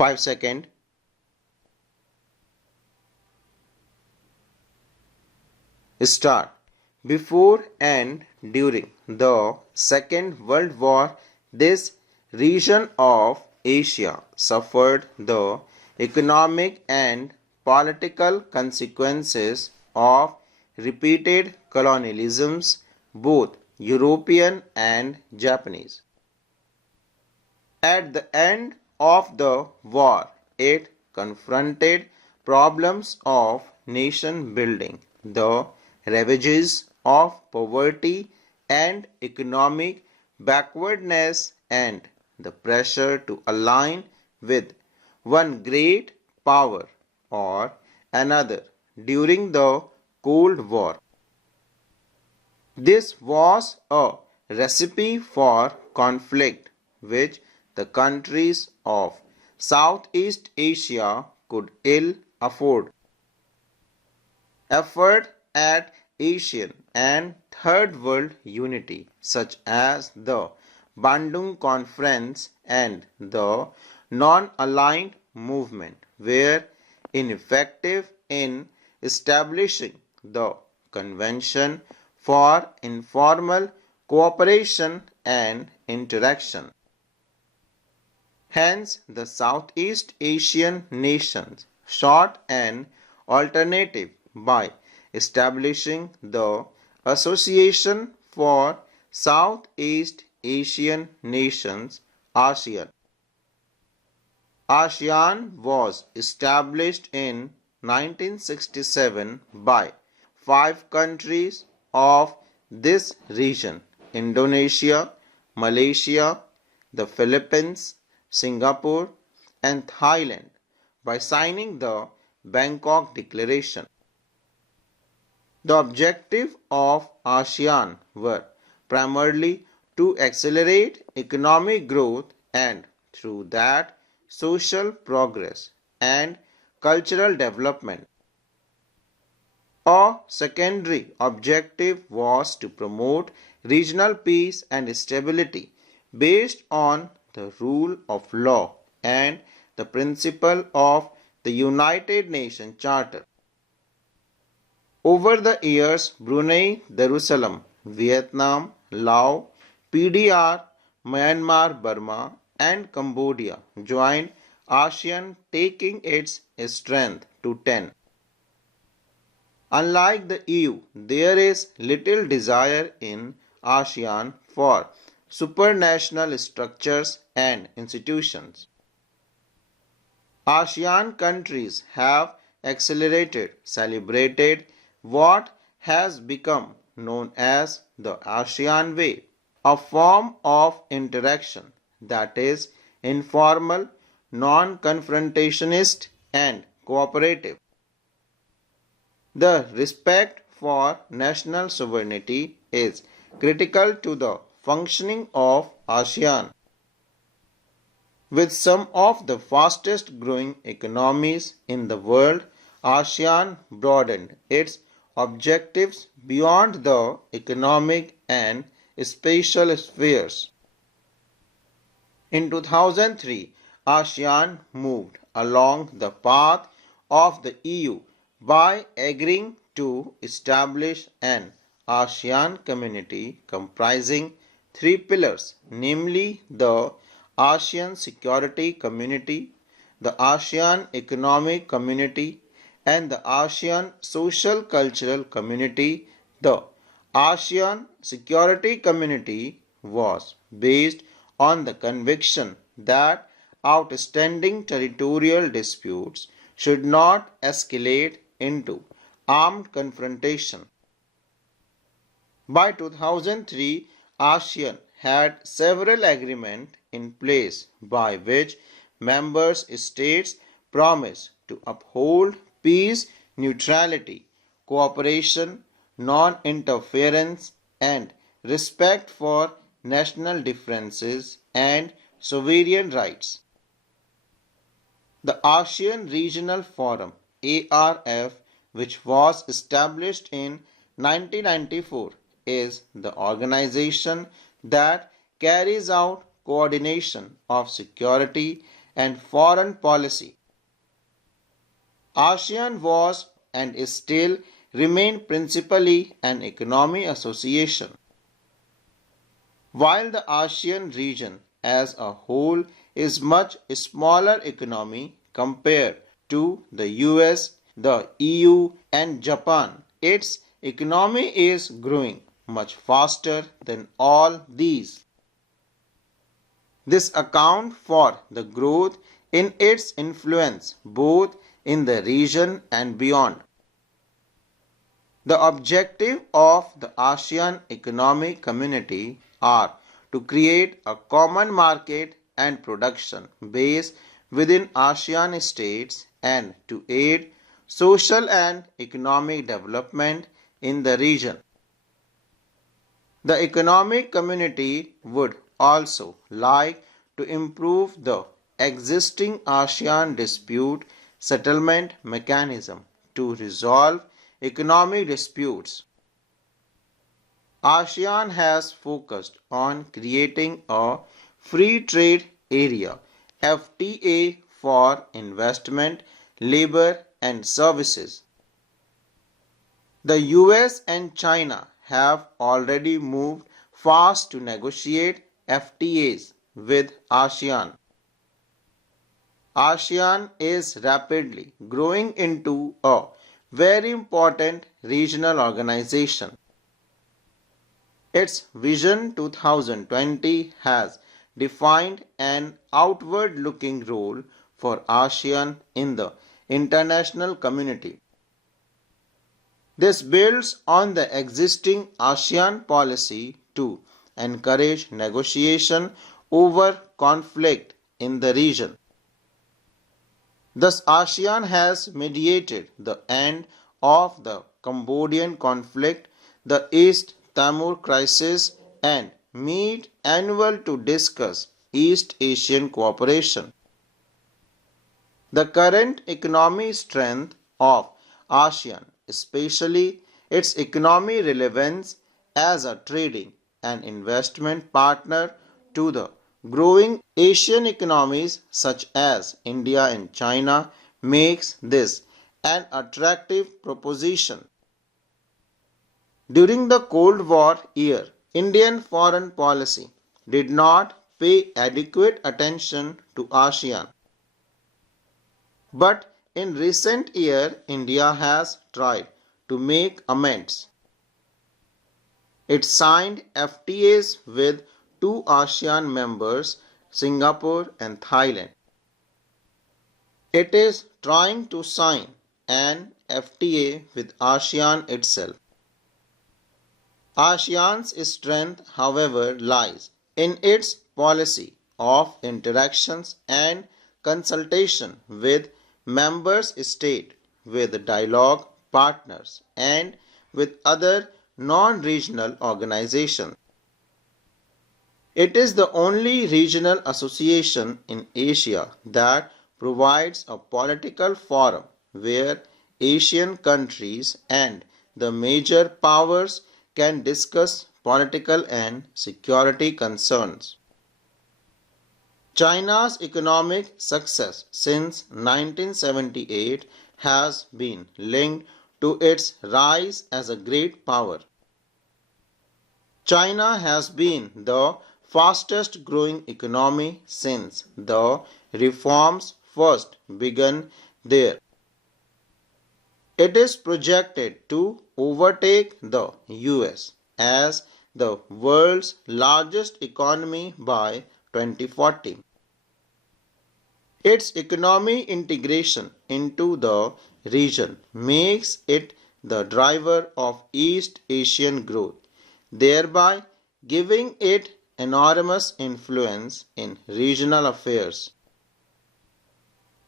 5 seconds. Start. Before and during the Second World War, this region of Asia suffered the economic and political consequences of repeated colonialisms, both European and Japanese. At the end of the war, it confronted problems of nation building, the ravages of poverty and economic backwardness, and the pressure to align with one great power or another during the Cold War. This was a recipe for conflict which the countries of Southeast Asia could ill afford. Effort at Asian and Third World unity, such as the Bandung Conference and the non-aligned movement, were ineffective in establishing the Convention for Informal Cooperation and Interaction. Hence, the Southeast Asian nations sought an alternative by establishing the Association for Southeast Asian Nations, ASEAN. ASEAN was established in 1967 by 5 countries of this region: Indonesia, Malaysia, the Philippines, Singapore, and Thailand, by signing the Bangkok Declaration. The objective of ASEAN were primarily to accelerate economic growth and, through that, social progress and cultural development. A secondary objective was to promote regional peace and stability based on the rule of law and the principle of the United Nations Charter. Over the years, Brunei Darussalam, Vietnam, Laos, PDR, Myanmar, Burma, and Cambodia joined ASEAN, taking its strength to 10. Unlike the EU, there is little desire in ASEAN for supranational structures and institutions. ASEAN countries have celebrated what has become known as the ASEAN Way, a form of interaction that is informal, non-confrontationist, and cooperative. The respect for national sovereignty is critical to the functioning of ASEAN. With some of the fastest growing economies in the world, ASEAN broadened its objectives beyond the economic and spatial spheres. In 2003, ASEAN moved along the path of the EU by agreeing to establish an ASEAN community comprising 3 pillars, namely the ASEAN Security Community, the ASEAN Economic Community, and the ASEAN Social Cultural Community. The ASEAN Security Community was based on the conviction that outstanding territorial disputes should not escalate into armed confrontation. By 2003, ASEAN had several agreements in place by which member states promised to uphold peace, neutrality, cooperation, non-interference, and respect for national differences and sovereign rights. The ASEAN Regional Forum (ARF), which was established in 1994, is the organization that carries out coordination of security and foreign policy. ASEAN was and still remain principally an economic association. While the ASEAN region as a whole is much smaller economy compared to the US, the EU and Japan, its economy is growing much faster than all these. This accounts for the growth in its influence both in the region and beyond. The objective of the ASEAN Economic Community are to create a common market and production base within ASEAN states and to aid social and economic development in the region. The economic community would also like to improve the existing ASEAN dispute settlement mechanism to resolve economic disputes. ASEAN has focused on creating a free trade area FTA for investment, labor and services. The US and China have already moved fast to negotiate FTAs with ASEAN. ASEAN is rapidly growing into a very important regional organization. Its Vision 2020 has defined an outward-looking role for ASEAN in the international community. This builds on the existing ASEAN policy to encourage negotiation over conflict in the region. Thus, ASEAN has mediated the end of the Cambodian conflict, the East Timor crisis, and meet annual to discuss East Asian cooperation. The current economic strength of ASEAN, especially its economic relevance as a trading and investment partner to the growing Asian economies such as India and China, makes this an attractive proposition. During the Cold War era, Indian foreign policy did not pay adequate attention to ASEAN. But in recent years, India has tried to make amends. It signed FTAs with two ASEAN members, Singapore and Thailand. It is trying to sign an FTA with ASEAN itself. ASEAN's strength, however, lies in its policy of interactions and consultation with members states, with dialogue partners, and with other non-regional organizations. It is the only regional association in Asia that provides a political forum where Asian countries and the major powers can discuss political and security concerns. China's economic success since 1978 has been linked to its rise as a great power. China has been the fastest growing economy since the reforms first began there. It is projected to overtake the US as the world's largest economy by 2040. Its economic integration into the region makes it the driver of East Asian growth, thereby giving it enormous influence in regional affairs.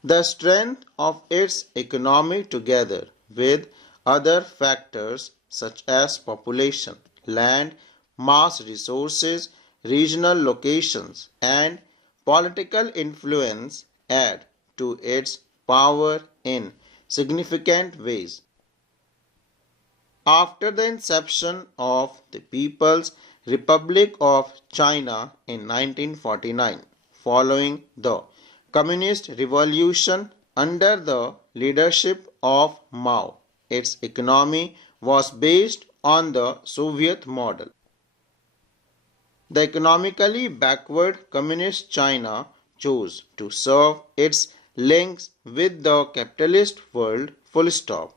The strength of its economy together with other factors such as population, land, mass resources, regional locations, and political influence add to its power in significant ways. After the inception of the People's Republic of China in 1949, following the communist revolution under the leadership of Mao. Its economy was based on the Soviet model. The economically backward communist China chose to serve its links with the capitalist world full stop.